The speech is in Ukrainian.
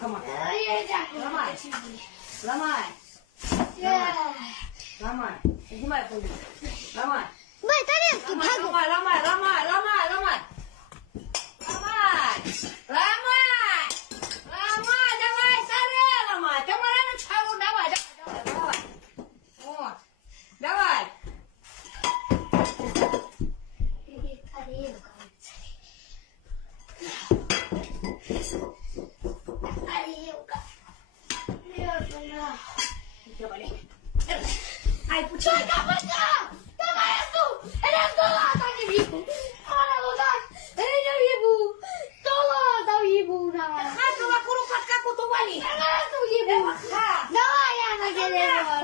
Ломай. Ломай. Ломай. Поднимай пулю. Ломай. Бай, тарелки, Ломай, ломай, ломай, ломай, ломай, ломай. Ломай. Ломай. Ломай, давай, саре, ломай. Ты морально чаву, давай, давай, давай. Вот. Давай. Ай, почему? Давай эту! Это доллар не вибу! Это не вибу! Доллар да вибу! Хату вокруг как утували! Давай я на дерево!